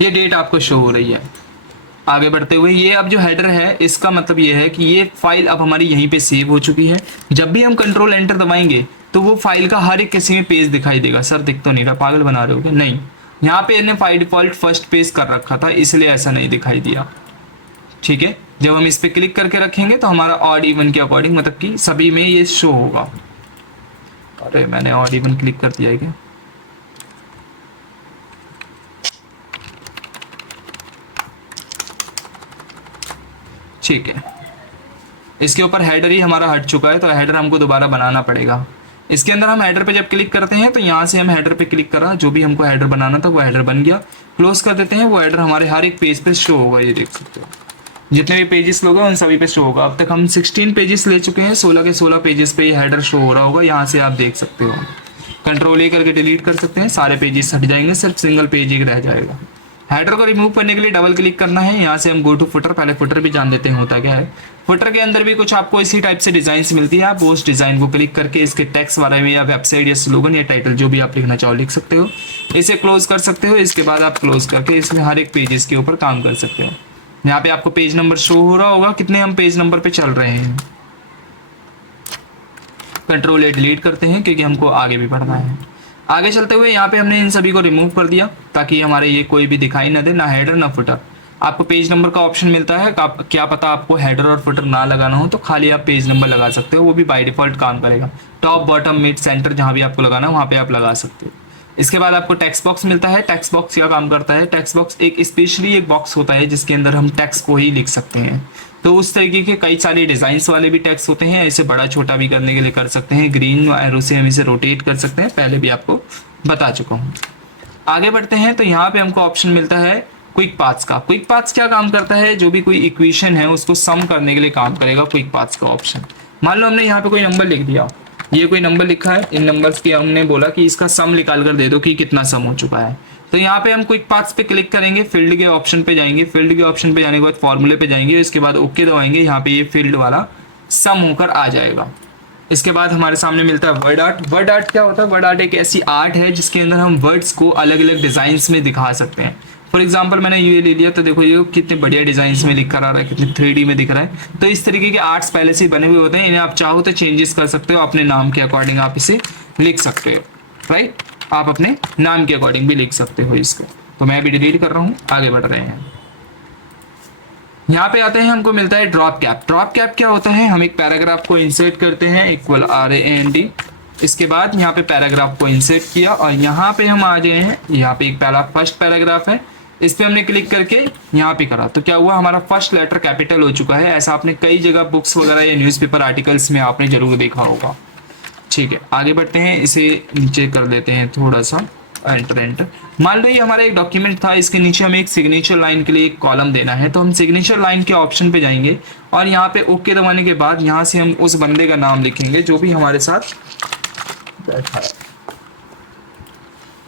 ये डेट आपको शो हो रही है। आगे बढ़ते हुए ये अब जो हेडर है इसका मतलब ये है कि ये फाइल अब हमारी यहीं पे सेव हो चुकी है। जब भी हम कंट्रोल एंटर दबाएंगे तो वो फाइल का हर एक किसी में पेज दिखाई देगा। सर दिख तो नहीं रहा, पागल बना रहे हो क्या? नहीं, यहाँ पे इन्हें बाय डिफॉल्ट फर्स्ट पेज कर रखा था, इसलिए ऐसा नहीं दिखाई दिया। ठीक है, जब हम इस पे क्लिक करके रखेंगे तो हमारा ऑड इवन के अकॉर्डिंग मतलब कि सभी में ये शो होगा। अरे मैंने ऑड इवन क्लिक कर दिया है क्या? ठीक है, इसके ऊपर हेडर ही हमारा हट चुका है, तो हेडर हमको दोबारा बनाना पड़ेगा। इसके अंदर हम हेडर पे जब क्लिक करते हैं तो यहाँ से हम हेडर पे क्लिक करा, जो भी हमको हेडर बनाना था वो हेडर बन गया। क्लोज कर देते हैं, वो हेडर हमारे हर एक पेज पे शो होगा। ये देख सकते हो जितने भी पेजेस लोगे उन सभी पे शो होगा। अब तक हम 16 पेजेस ले चुके हैं, 16 के 16 पेजेस पे ये हेडर शो हो रहा होगा। यहाँ से आप देख सकते हो, कंट्रोल ए करके डिलीट कर सकते हैं, सारे पेजेस हट जाएंगे, सिर्फ सिंगल पेज ही रह जाएगा। हेडर को रिमूव करने के लिए डबल क्लिक करना है। यहाँ से हम गो टू फुटर, पहले फुटर भी जान देते हैं होता क्या है। फुटर के अंदर भी कुछ आपको इसी टाइप से डिजाइन मिलती है। आप उस डिजाइन को क्लिक करके इसके टेक्स्ट बारे में या वेबसाइट या स्लोगन या टाइटल जो भी आप लिखना चाहो लिख सकते हो। इसे क्लोज कर सकते हो। इसके बाद आप क्लोज करके इसमें हर एक पेजेस के ऊपर काम कर सकते हो। यहाँ पे आपको पेज नंबर शो हो रहा होगा, कितने हम पेज नंबर पे चल रहे हैं। कंट्रोल ए डिलीट करते हैं क्योंकि हमको आगे भी बढ़ना है। आगे चलते हुए यहाँ पे हमने इन सभी को रिमूव कर दिया ताकि हमारे ये कोई भी दिखाई ना दे, ना हेडर ना फुटर। आपको पेज नंबर का ऑप्शन मिलता है, क्या पता आपको हेडर और फुटर ना लगाना हो तो खाली आप पेज नंबर लगा सकते हो, वो भी बाय डिफॉल्ट काम करेगा। टॉप बॉटम मिड सेंटर जहाँ भी आपको लगाना हो वहाँ पे आप लगा सकते हो। इसके बाद आपको टेक्स्ट बॉक्स मिलता है। टेक्स्ट बॉक्स क्या काम करता है? टेक्स्ट बॉक्स एक स्पेशली एक बॉक्स होता है जिसके अंदर हम टेक्स्ट को ही लिख सकते हैं। तो उस तरीके के कई सारे डिजाइन्स वाले भी टेक्स्ट होते हैं, इसे बड़ा छोटा भी करने के लिए कर सकते हैं। ग्रीन एरो से हम इसे रोटेट कर सकते हैं, पहले भी आपको बता चुका हूँ। आगे बढ़ते हैं तो यहाँ पे हमको ऑप्शन मिलता है क्विक पाथ्स का। क्विक पाथ्स क्या काम करता है? जो भी कोई इक्वेशन है उसको सम करने के लिए काम करेगा क्विक पाथ्स का ऑप्शन। मान लो हमने यहाँ पे कोई नंबर लिख दिया, ये कोई नंबर लिखा है, इन नंबर्स की हमने बोला कि इसका सम निकाल कर दे दो कि कितना सम हो चुका है। तो यहाँ पे हम क्विक पाथ्स पे क्लिक करेंगे, फील्ड के ऑप्शन पे जाएंगे, फील्ड के ऑप्शन पे जाने के बाद फॉर्मूले पे जाएंगे, इसके बाद ओके दबाएंगे, यहाँ पे ये फील्ड वाला सम होकर आ जाएगा। इसके बाद हमारे सामने मिलता है वर्ड आर्ट। वर्ड आर्ट क्या होता है? वर्ड आर्ट एक ऐसी आर्ट है जिसके अंदर हम वर्ड्स को अलग अलग डिजाइन्स में दिखा सकते हैं। फॉर एग्जाम्पल मैंने ये ले लिया तो देखो ये कितने बढ़िया डिजाइन्स में लिख कर आ रहा है, कितने 3D में दिख रहा है। तो इस तरीके के आर्ट्स पहले से ही बने हुए होते हैं, इन्हें आप चाहो तो चेंजेस कर सकते हो, अपने नाम के अकॉर्डिंग आप इसे लिख सकते हो। राइट, आप अपने नाम के अकॉर्डिंग भी लिख सकते हो इसको। तो मैं अभी डिलीट कर रहा हूँ, आगे बढ़ रहे हैं। यहाँ पे आते हैं, हमको मिलता है ड्रॉप कैप। ड्रॉप कैप क्या होता है? हम एक पैराग्राफ को इंसर्ट करते हैं, इक्वल RAND। इसके बाद यहाँ पे पैराग्राफ को इंसर्ट किया और यहाँ पे हम आ गए हैं, यहाँ पे एक पहला फर्स्ट पैराग्राफ है, इस पे हमने क्लिक करके यहाँ पे करा तो क्या हुआ? हमारा फर्स्ट लेटर कैपिटल हो चुका है। ऐसा आपने कई जगह बुक्स वगैरह या न्यूज़पेपर आर्टिकल्स में आपने जरूर देखा होगा। ठीक है, आगे बढ़ते हैं, इसे नीचे कर देते हैं थोड़ा सा, एंटर। मान लो ये हमारा एक डॉक्यूमेंट था, इसके नीचे हमें एक सिग्नेचर लाइन के लिए एक कॉलम देना है, तो हम सिग्नेचर लाइन के ऑप्शन पे जाएंगे और यहाँ पे ओके दबाने के बाद यहाँ से हम उस बंदे का नाम लिखेंगे जो भी हमारे साथ बैठा है।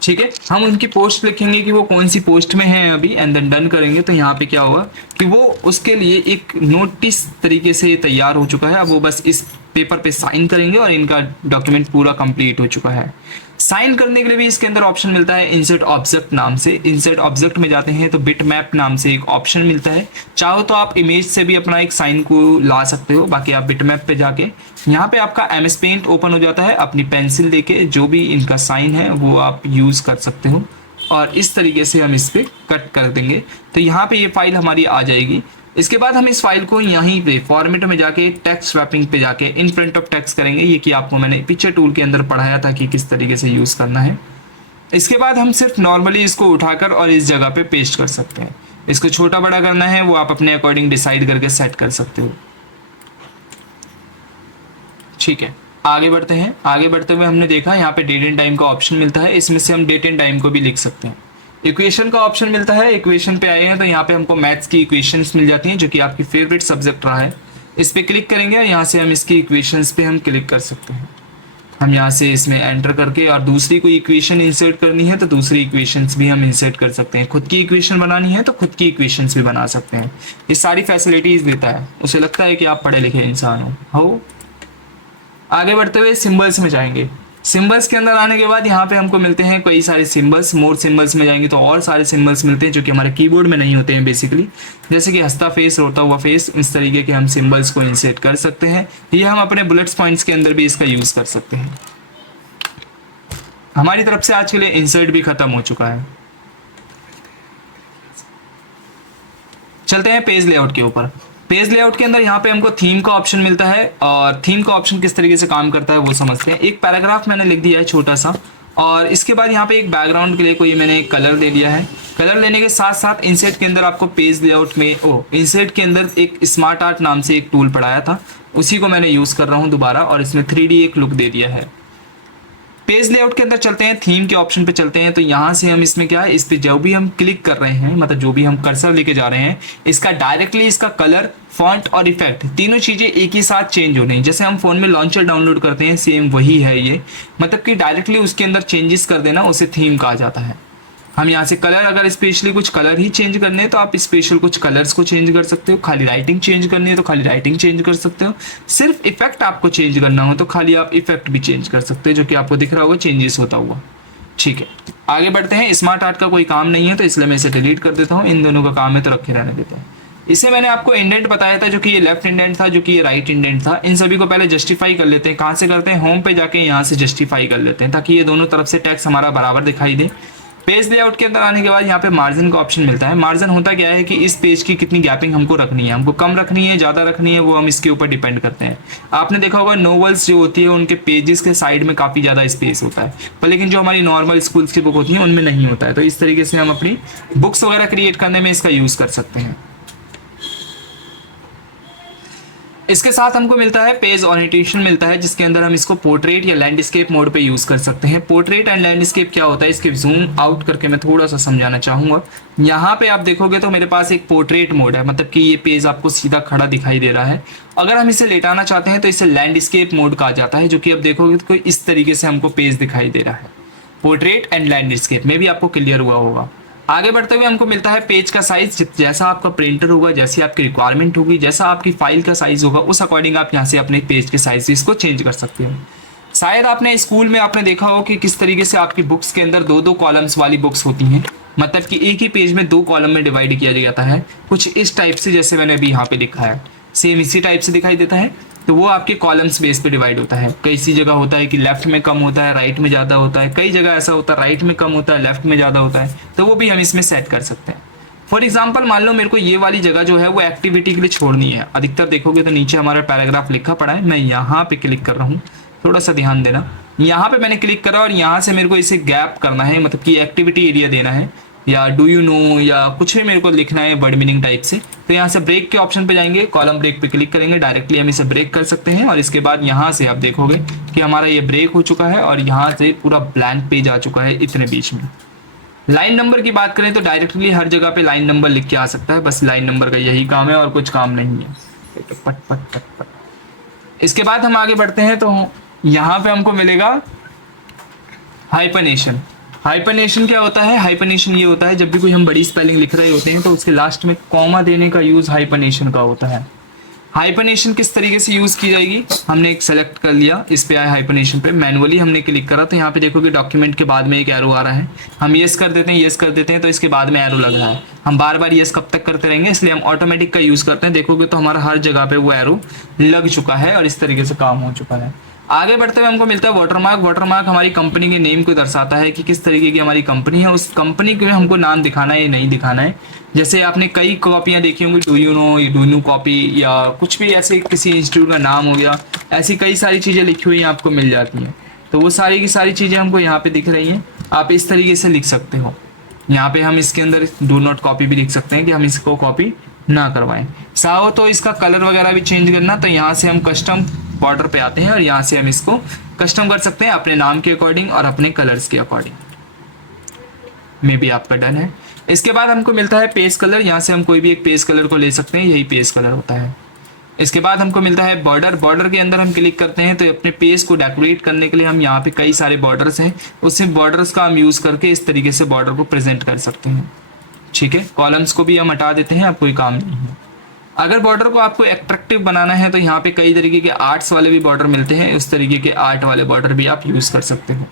ठीक है, हम उनकी पोस्ट लिखेंगे कि वो कौन सी पोस्ट में है अभी, एंड देन डन करेंगे। तो यहाँ पे क्या होगा कि वो उसके लिए एक नोटिस तरीके से तैयार हो चुका है। अब वो बस इस पेपर पे साइन करेंगे और इनका डॉक्यूमेंट पूरा कंप्लीट हो चुका है। साइन करने के लिए भी इसके अंदर ऑप्शन मिलता है इंसर्ट ऑब्जेक्ट नाम से। इंसर्ट ऑब्जेक्ट में जाते हैं तो बिट मैप नाम से एक ऑप्शन मिलता है। चाहो तो आप इमेज से भी अपना एक साइन को ला सकते हो, बाकी आप बिट मैप पे जाके यहाँ पे आपका MS पेंट ओपन हो जाता है। अपनी पेंसिल लेके जो भी इनका साइन है वो आप यूज कर सकते हो और इस तरीके से हम इस पे कट कर देंगे तो यहाँ पे ये फाइल हमारी आ जाएगी। इसके बाद हम इस फाइल को यहीं पे फॉर्मेट में जाके टेक्स्ट रैपिंग पे जाके इन फ्रंट ऑफ टेक्स्ट करेंगे। ये कि आपको मैंने पिक्चर टूल के अंदर पढ़ाया था कि किस तरीके से यूज करना है। इसके बाद हम सिर्फ नॉर्मली इसको उठाकर और इस जगह पे पेस्ट कर सकते हैं। इसको छोटा बड़ा करना है वो आप अपने अकॉर्डिंग डिसाइड करके सेट कर सकते हो। ठीक है, आगे बढ़ते हैं। आगे बढ़ते हुए हमने देखा यहाँ पे डेट एंड टाइम का ऑप्शन मिलता है, इसमें से हम डेट एंड टाइम को भी लिख सकते हैं। इक्वेशन का ऑप्शन मिलता है, इक्वेशन पे आए हैं तो यहाँ पे हमको मैथ्स की इक्वेशंस मिल जाती हैं जो कि आपकी फेवरेट सब्जेक्ट रहा है। इस पे क्लिक करेंगे और यहाँ से हम इसकी इक्वेशंस पे हम क्लिक कर सकते हैं। हम यहाँ से इसमें एंटर करके और दूसरी कोई इक्वेशन इंसर्ट करनी है तो दूसरी इक्वेशंस भी हम इंसर्ट कर सकते हैं। खुद की इक्वेशन बनानी है तो खुद की इक्वेशंस भी बना सकते हैं। ये सारी फैसिलिटीज देता है, उसे लगता है कि आप पढ़े लिखे इंसान हो। आगे बढ़ते हुए सिंबल्स में जाएंगे। सिंबल्स के अंदर आने के बाद यहाँ पे हमको मिलते हैं कई सारे सिंबल्स। मोर सिंबल्स में जाएंगे तो और सारे सिंबल्स मिलते हैं जो कि हमारे कीबोर्ड में नहीं होते हैं बेसिकली, जैसे कि हंसता फेस, रोता हुआ फेस, इस तरीके के हम सिंबल्स को इंसर्ट कर सकते हैं। ये हम अपने बुलेट्स पॉइंट्स के अंदर भी इसका यूज कर सकते हैं। हमारी तरफ से आज के लिए इंसर्ट भी खत्म हो चुका है। चलते हैं पेज लेआउट के ऊपर। पेज लेआउट के अंदर यहाँ पे हमको थीम का ऑप्शन मिलता है, और थीम का ऑप्शन किस तरीके से काम करता है वो समझते हैं। एक पैराग्राफ मैंने लिख दिया है छोटा सा, और इसके बाद यहाँ पे एक बैकग्राउंड के लिए कोई मैंने एक कलर दे दिया है। कलर लेने के साथ साथ इंसर्ट के अंदर आपको पेज लेआउट में इंसर्ट के अंदर एक स्मार्ट आर्ट नाम से एक टूल पढ़ाया था, उसी को मैंने यूज़ कर रहा हूँ दोबारा, और इसमें 3D एक लुक दे दिया है। पेज लेआउट के अंदर चलते हैं, थीम के ऑप्शन पे चलते हैं। तो यहाँ से हम इसमें क्या है, इस पे जो भी हम क्लिक कर रहे हैं, मतलब जो भी हम कर्सर लेके जा रहे हैं, इसका डायरेक्टली इसका कलर, फॉन्ट और इफेक्ट तीनों चीज़ें एक ही साथ चेंज हो रही हैं। जैसे हम फोन में लॉन्चर डाउनलोड करते हैं, सेम वही है ये, मतलब कि डायरेक्टली उसके अंदर चेंजेस कर देना, उसे थीम कहा जाता है। हम यहाँ से कलर, अगर स्पेशली कुछ कलर ही चेंज करने हैं तो आप स्पेशल कुछ कलर्स को चेंज कर सकते हो, खाली राइटिंग चेंज करनी है तो खाली राइटिंग चेंज कर सकते हो, सिर्फ इफेक्ट आपको चेंज करना हो तो खाली आप इफेक्ट भी चेंज कर सकते हो, जो कि आपको दिख रहा होगा चेंजेस होता हुआ। ठीक है, आगे बढ़ते हैं। स्मार्ट आर्ट का कोई काम नहीं है तो इसलिए मैं इसे डिलीट कर देता हूँ, इन दोनों का काम है तो रखे रहने देते हैं। इसे मैंने आपको इंडेंट बताया था, जो कि ये लेफ्ट इंडेंट था, जो कि ये राइट इंडेंट था। इन सभी को पहले जस्टिफाई कर लेते हैं। कहाँ से करते हैं, होम पे जाके यहाँ से जस्टिफाई कर लेते हैं, ताकि ये दोनों तरफ से टेक्स्ट हमारा बराबर दिखाई दे। पेज लेआउट के अंदर आने के बाद यहाँ पे मार्जिन का ऑप्शन मिलता है। मार्जिन होता क्या है कि इस पेज की कितनी गैपिंग हमको रखनी है, हमको कम रखनी है, ज़्यादा रखनी है, वो हम इसके ऊपर डिपेंड करते हैं। आपने देखा होगा नोवेल्स जो होती है उनके पेजेस के साइड में काफ़ी ज़्यादा स्पेस होता है, पर लेकिन जो हमारी नॉर्मल स्कूल्स की बुक होती है उनमें नहीं होता है। तो इस तरीके से हम अपनी बुक्स वगैरह क्रिएट करने में इसका यूज़ कर सकते हैं। इसके साथ हमको मिलता है पेज ओरिएंटेशन मिलता है, जिसके अंदर हम इसको पोर्ट्रेट या लैंडस्केप मोड पे यूज़ कर सकते हैं। पोर्ट्रेट एंड लैंडस्केप क्या होता है, इसके जूम आउट करके मैं थोड़ा सा समझाना चाहूँगा। यहाँ पे आप देखोगे तो मेरे पास एक पोर्ट्रेट मोड है, मतलब कि ये पेज आपको सीधा खड़ा दिखाई दे रहा है। अगर हम इसे लेटाना चाहते हैं तो इसे लैंडस्केप मोड कहा जाता है, जो कि अब देखोगे तो कोई इस तरीके से हमको पेज दिखाई दे रहा है। पोर्ट्रेट एंड लैंडस्केप में भी आपको क्लियर हुआ होगा। आगे बढ़ते हुए हमको मिलता है पेज का साइज। जैसा आपका प्रिंटर होगा, जैसी आपकी रिक्वायरमेंट होगी, जैसा आपकी फाइल का साइज होगा, उस अकॉर्डिंग आप यहाँ से अपने पेज के साइज इसको चेंज कर सकते हो। शायद आपने स्कूल में आपने देखा हो कि किस तरीके से आपकी बुक्स के अंदर दो दो कॉलम्स वाली बुक्स होती हैं, मतलब कि एक ही पेज में दो कॉलम में डिवाइड किया जाता है, कुछ इस टाइप से, जैसे मैंने अभी यहाँ पे लिखा है, सेम इसी टाइप से दिखाई देता है। तो वो आपके कॉलम्स बेस पे डिवाइड होता है। कई सी जगह होता है कि लेफ्ट में कम होता है, राइट में ज़्यादा होता है, कई जगह ऐसा होता है राइट में कम होता है, लेफ्ट में ज़्यादा होता है, तो वो भी हम इसमें सेट कर सकते हैं। फॉर एग्जाम्पल मान लो मेरे को ये वाली जगह जो है वो एक्टिविटी के लिए छोड़नी है। अधिकतर देखोगे तो नीचे हमारा पैराग्राफ लिखा पड़ा है, मैं यहाँ पे क्लिक कर रहा हूँ, थोड़ा सा ध्यान देना। यहाँ पे मैंने क्लिक करा और यहाँ से मेरे को इसे गैप करना है, मतलब कि एक्टिविटी एरिया देना है, या डू यू नो या कुछ भी मेरे को लिखना है वर्ड मीनिंग टाइप से। तो यहाँ से ब्रेक के ऑप्शन पे जाएंगे, कॉलम ब्रेक पे क्लिक करेंगे, डायरेक्टली हम इसे ब्रेक कर सकते हैं। और इसके बाद यहाँ से आप देखोगे कि हमारा ये ब्रेक हो चुका है और यहाँ से पूरा ब्लैंक पेज आ चुका है इतने बीच में। लाइन नंबर की बात करें तो डायरेक्टली हर जगह पे लाइन नंबर लिख के आ सकता है, बस लाइन नंबर का यही काम है और कुछ काम नहीं है। पट पट पट पट। इसके बाद हम आगे बढ़ते हैं तो यहाँ पे हमको मिलेगा हाइपरनेशन। हाइपरनेशन क्या होता है, हाइपरनेशन ये होता है जब भी कोई हम बड़ी स्पेलिंग लिख रहे होते हैं तो उसके लास्ट में कॉमा देने का यूज हाइपरनेशन का होता है। हाइपरनेशन किस तरीके से यूज की जाएगी, हमने एक सेलेक्ट कर लिया, इस पे आए हाइपरनेशन पे, मैनुअली हमने क्लिक करा तो यहाँ पे देखोगे डॉक्यूमेंट के बाद में एक एरो आ रहा है, हम यस कर देते हैं, यस कर देते हैं तो इसके बाद में एरो लग रहा है। हम बार बार यस कब तक करते रहेंगे, इसलिए हम ऑटोमेटिक का यूज करते हैं। देखोगे तो हमारा हर जगह पे वो एरो लग चुका है और इस तरीके से काम हो चुका है। आगे बढ़ते हुए हमको मिलता है वाटरमार्क। वाटरमार्क हमारी कंपनी के नेम को दर्शाता है कि किस तरीके की हमारी कंपनी है, उस कंपनी को हमको नाम दिखाना है या नहीं दिखाना है। जैसे आपने कई कॉपियाँ देखी होंगी, डू यू नो कॉपी, या कुछ भी ऐसे किसी इंस्टीट्यूट का नाम हो गया, ऐसी कई सारी चीज़ें लिखी हुई आपको मिल जाती हैं। तो वो सारी की सारी चीज़ें हमको यहाँ पे दिख रही हैं, आप इस तरीके से लिख सकते हो। यहाँ पे हम इसके अंदर डू नॉट कॉपी भी लिख सकते हैं कि हम इसको कॉपी ना करवाएं। चाहो तो इसका कलर वगैरह भी चेंज करना, तो यहाँ से हम कस्टम बॉर्डर पे आते हैं और यहाँ से हम इसको कस्टम कर सकते हैं अपने नाम के अकॉर्डिंग और अपने कलर्स के अकॉर्डिंग। मे भी आपका डन है। इसके बाद हमको मिलता है पेज कलर। यहाँ से हम कोई भी एक पेज कलर को ले सकते हैं, यही पेज कलर होता है। इसके बाद हमको मिलता है बॉर्डर। बॉर्डर के अंदर हम क्लिक करते हैं तो अपने पेज को डेकोरेट करने के लिए हम यहाँ पे कई सारे बॉर्डर्स हैं, उससे बॉर्डर्स का हम यूज़ करके इस तरीके से बॉर्डर को प्रेजेंट कर सकते हैं। ठीक है, कॉलम्स को भी हम हटा देते हैं, अब कोई काम नहीं है। अगर बॉर्डर को आपको एट्रैक्टिव बनाना है तो यहाँ पे कई तरीके के आर्ट्स वाले भी बॉर्डर मिलते हैं, उस तरीके के आर्ट वाले बॉर्डर भी आप यूज़ कर सकते हो।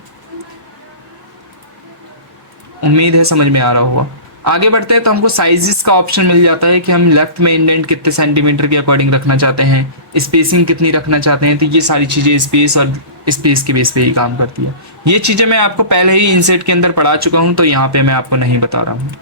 उम्मीद है समझ में आ रहा होगा। आगे बढ़ते हैं तो हमको साइजेस का ऑप्शन मिल जाता है कि हम लेफ्ट में इंडेंट कितने सेंटीमीटर के अकॉर्डिंग रखना चाहते हैं, स्पेसिंग कितनी रखना चाहते हैं। तो ये सारी चीज़ें स्पेस और स्पेस के बेस पे ही काम करती है। ये चीज़ें मैं आपको पहले ही इंसर्ट के अंदर पढ़ा चुका हूँ, तो यहाँ पे मैं आपको नहीं बता रहा हूँ।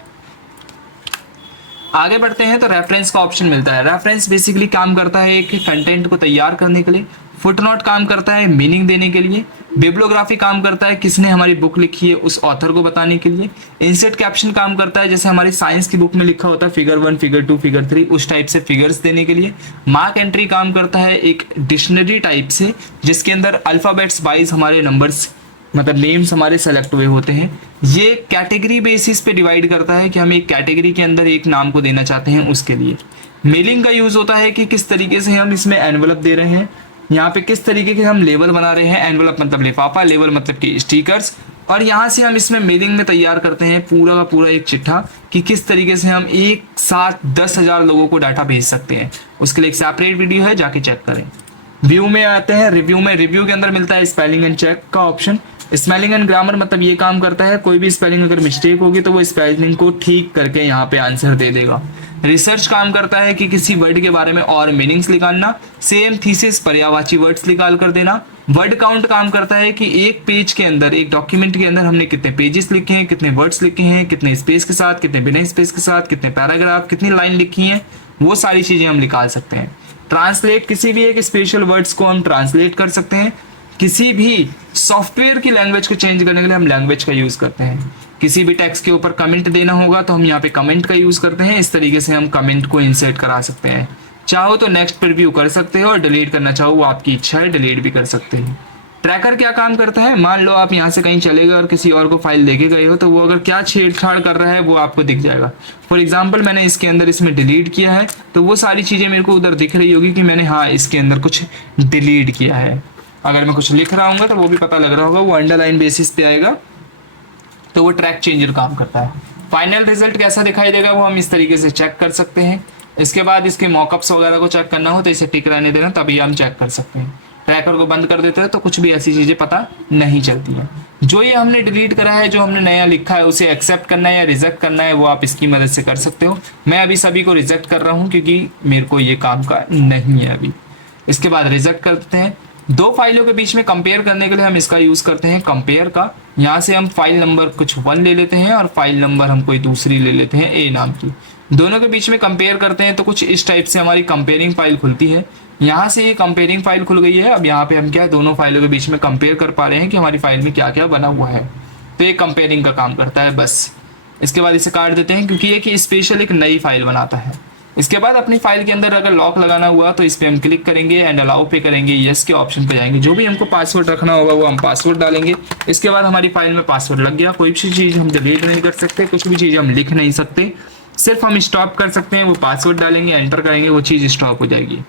आगे बढ़ते हैं तो रेफरेंस का ऑप्शन मिलता है। रेफरेंस बेसिकली काम करता है एक कंटेंट को तैयार करने के लिए, फुटनोट काम करता है मीनिंग देने के लिए, बिब्लियोग्राफी काम करता है किसने हमारी बुक लिखी है उस ऑथर को बताने के लिए, इंसर्ट कैप्शन काम करता है जैसे हमारी साइंस की बुक में लिखा होता है फिगर 1 फिगर 2 फिगर 3 उस टाइप से फिगर्स देने के लिए, मार्क एंट्री काम करता है एक डिक्शनरी टाइप से जिसके अंदर अल्फाबेट्स वाइज हमारे नंबर्स मतलब नेम्स हमारे सेलेक्ट हुए होते हैं। ये कैटेगरी बेसिस पे डिवाइड करता है कि हम एक कैटेगरी के अंदर एक नाम को देना चाहते हैं उसके लिए। मेलिंग का यूज होता है कि किस तरीके से हम इसमें एनवलप दे रहे हैं, यहाँ पे किस तरीके के हम लेबल बना रहे हैं, एनवलप मतलब लिफाफा, लेबल मतलब कि स्टिकर्स, और यहाँ से हम इसमें मेलिंग में तैयार करते हैं पूरा का पूरा एक चिट्ठा कि किस तरीके से हम एक साथ 10,000 लोगों को डाटा भेज सकते हैं। उसके लिए एक सेपरेट वीडियो है, जाके चेक करें। व्यू में आते हैं, रिव्यू में। रिव्यू के अंदर मिलता है स्पेलिंग एंड चेक का ऑप्शन। स्पेलिंग एंड ग्रामर मतलब ये काम करता है कोई भी स्पेलिंग अगर मिस्टेक होगी तो वो स्पेलिंग को ठीक करके यहाँ पे आंसर दे देगा। रिसर्च काम करता है कि किसी वर्ड के बारे में और मीनिंग्स निकालना। सेम थीसिस पर्यायवाची वर्ड्स निकाल कर देना। वर्ड काउंट काम करता है कि एक पेज के अंदर, एक डॉक्यूमेंट के अंदर हमने कितने पेजेस लिखे हैं, कितने वर्ड्स लिखे हैं, कितने स्पेस के साथ, कितने बिना स्पेस के साथ, कितने पैराग्राफ, कितनी लाइन लिखी हैं, वो सारी चीजें हम निकाल सकते हैं। ट्रांसलेट, किसी भी एक स्पेशल वर्ड्स को हम ट्रांसलेट कर सकते हैं। किसी भी सॉफ्टवेयर की लैंग्वेज को चेंज करने के लिए हम लैंग्वेज का यूज करते हैं। किसी भी टेक्स्ट के ऊपर कमेंट देना होगा तो हम यहाँ पे कमेंट का यूज करते हैं। इस तरीके से हम कमेंट को इंसर्ट करा सकते हैं। चाहो तो नेक्स्ट प्रीव्यू कर सकते हो और डिलीट करना चाहो वो आपकी इच्छा है, डिलीट भी कर सकते हैं। ट्रैकर क्या काम करता है, मान लो आप यहाँ से कहीं चले गए और किसी और को फाइल देके गए हो तो वो अगर क्या छेड़छाड़ कर रहा है वो आपको दिख जाएगा। फॉर एग्जाम्पल मैंने इसके अंदर इसमें डिलीट किया है तो वो सारी चीजें मेरे को उधर दिख रही होगी कि मैंने हाँ इसके अंदर कुछ डिलीट किया है। अगर मैं कुछ लिख रहा हूँ तो वो भी पता लग रहा होगा, वो अंडरलाइन बेसिस पे आएगा तो वो ट्रैक चेंजर काम करता है। फाइनल रिजल्ट कैसा दिखाई देगा वो हम इस तरीके से चेक कर सकते हैं। इसके बाद इसके मॉकअप्स वगैरह को चेक करना हो तो इसे टिक रहने देना, तभी हम चेक कर सकते हैं। ट्रैकर को बंद कर देते हैं तो कुछ भी ऐसी चीजें पता नहीं चलती हैं। जो ये हमने डिलीट करा है, जो हमने नया लिखा है, उसे एक्सेप्ट करना है या रिजेक्ट करना है वो आप इसकी मदद से कर सकते हो। मैं अभी सभी को रिजेक्ट कर रहा हूँ क्योंकि मेरे को ये काम का नहीं है अभी। इसके बाद रिजेक्ट करते हैं। दो फाइलों के बीच में कंपेयर करने के लिए हम इसका यूज करते हैं कंपेयर का। यहाँ से हम फाइल नंबर कुछ 1 ले लेते हैं और फाइल नंबर हम कोई दूसरी ले लेते हैं ए नाम की। दोनों के बीच में कंपेयर करते हैं तो कुछ इस टाइप से हमारी कंपेयरिंग फाइल खुलती है। यहाँ से ये कंपेयरिंग फाइल खुल गई है। अब यहाँ पे हम क्या है दोनों फाइलों के बीच में कंपेयर कर पा रहे हैं कि हमारी फाइल में क्या क्या बना हुआ है। तो ये कंपेयरिंग का काम करता है बस। इसके बाद इसे काट देते हैं क्योंकि ये कि स्पेशल एक नई फाइल बनाता है। इसके बाद अपनी फाइल के अंदर अगर लॉक लगाना हुआ तो इस पर हम क्लिक करेंगे एंड अलाउ पे करेंगे, यस के ऑप्शन पे जाएंगे। जो भी हमको पासवर्ड रखना होगा वो हम पासवर्ड डालेंगे। इसके बाद हमारी फाइल में पासवर्ड लग गया। कोई भी चीज़ हम डिलीट नहीं कर सकते, कुछ भी चीज़ हम लिख नहीं सकते, सिर्फ हम स्टॉप कर सकते हैं। वो पासवर्ड डालेंगे, एंटर करेंगे, वो चीज़ स्टॉप हो जाएगी।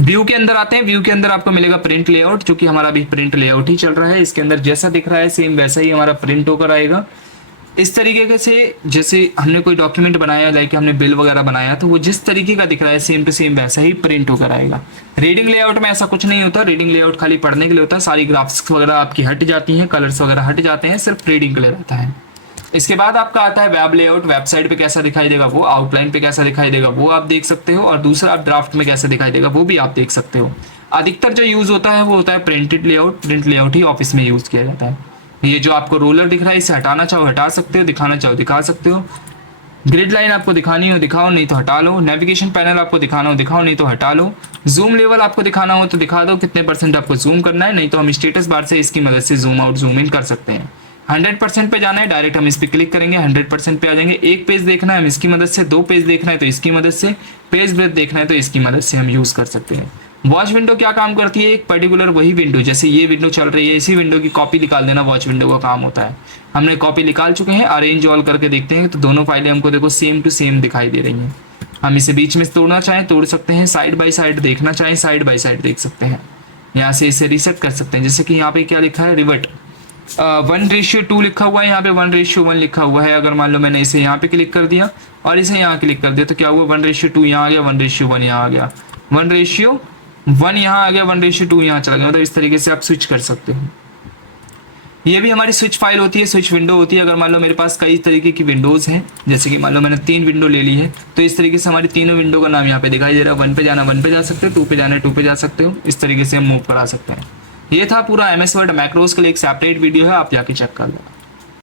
व्यू के अंदर आते हैं। व्यू के अंदर आपको मिलेगा प्रिंट लेआउट, जो कि हमारा अभी प्रिंट लेआउट ही चल रहा है। इसके अंदर जैसा दिख रहा है सेम वैसा ही हमारा प्रिंट होकर आएगा। इस तरीके से जैसे हमने कोई डॉक्यूमेंट बनाया, लाइक हमने बिल वगैरह बनाया, तो वो जिस तरीके का दिख रहा है सेम टू सेम वैसा ही प्रिंट होकर आएगा। रीडिंग लेआउट में ऐसा कुछ नहीं होता। रीडिंग लेआउट खाली पढ़ने के लिए होता है। सारी ग्राफिक्स वगैरह आपकी हट जाती हैं, कलर्स वगैरह हट जाते हैं, सिर्फ रीडिंग के लिए रहता है। इसके बाद आपका आता है वेब लेआउट। वेबसाइट पे कैसा दिखाई देगा वो, आउटलाइन पे कैसा दिखाई देगा वो आप देख सकते हो, और दूसरा आप ड्राफ्ट में कैसा दिखाई देगा वो भी आप देख सकते हो। अधिकतर जो यूज होता है वो होता है प्रिंटेड लेआउट। प्रिंट लेआउट ही ऑफिस में यूज किया जाता है। ये जो आपको रोलर दिख रहा है इसे हटाना चाहो हटा सकते हो, दिखाना चाहो दिखा सकते हो। ग्रिड लाइन आपको दिखानी हो दिखाओ, नहीं तो हटा लो। नेविगेशन पैनल आपको दिखाना हो दिखाओ, नहीं तो हटा लो। जूम लेवल आपको दिखाना हो तो दिखा दो, कितने % आपको जूम करना है, नहीं तो हम स्टेटस बार से इसकी मदद से जूम आउट जूम इन कर सकते हैं। 100% पे जाना है, डायरेक्ट हम इस पर क्लिक करेंगे, 100% पे आ जाएंगे। एक पेज देखना है हम इसकी मदद से, 2 पेज देखना है तो इसकी मदद से, पेज ब्रेथ देखना है तो इसकी मदद से हम यूज कर सकते हैं। वॉच विंडो क्या काम करती है, एक पर्टिकुलर वही विंडो, जैसे ये विंडो चल रही है इसी विंडो की कॉपी निकाल देना वॉच विंडो का काम होता है। हमने कॉपी निकाल चुके हैं। अरेंज ऑल करके देखते हैं तो दोनों फाइलें हमको देखो सेम टू सेम दिखाई दे रही हैं। हम इसे बीच में तोड़ना चाहें तोड़ सकते हैं, साइड बाय साइड देखना चाहें साइड बाय साइड देख सकते हैं। यहाँ से इसे रीसेट कर सकते हैं, जैसे कि यहाँ पे क्या लिखा है, रिवर्ट 1:2 लिखा हुआ है, यहाँ पे 1:1 लिखा हुआ है। अगर मान लो मैंने इसे यहाँ पे क्लिक कर दिया और इसे यहाँ क्लिक कर दिया तो क्या हुआ, 1:2 यहाँ आ गया, 1:1 यहाँ आ गया, 1:1 यहाँ आ गया, 1:2 यहाँ चला गया। मतलब इस तरीके से आप स्विच कर सकते हो। ये भी हमारी स्विच फाइल होती है, स्विच विंडो होती है। अगर मान लो मेरे पास कई तरीके की विंडोज़ हैं, जैसे कि मान लो मैंने 3 विंडो ले ली है, तो इस तरीके से हमारी तीनों विंडो का नाम यहाँ पे दिखाई दे रहा है। 1 पे जाना 1 पे जा सकते हो, 2 पे जाना 2 पे जा सकते हो। इस तरीके से हम मूव करा सकते हैं। ये था पूरा MS वर्ड मैक्रोज के लिए एक सेपरेट वीडियो है, आप जाके चेक कर लो।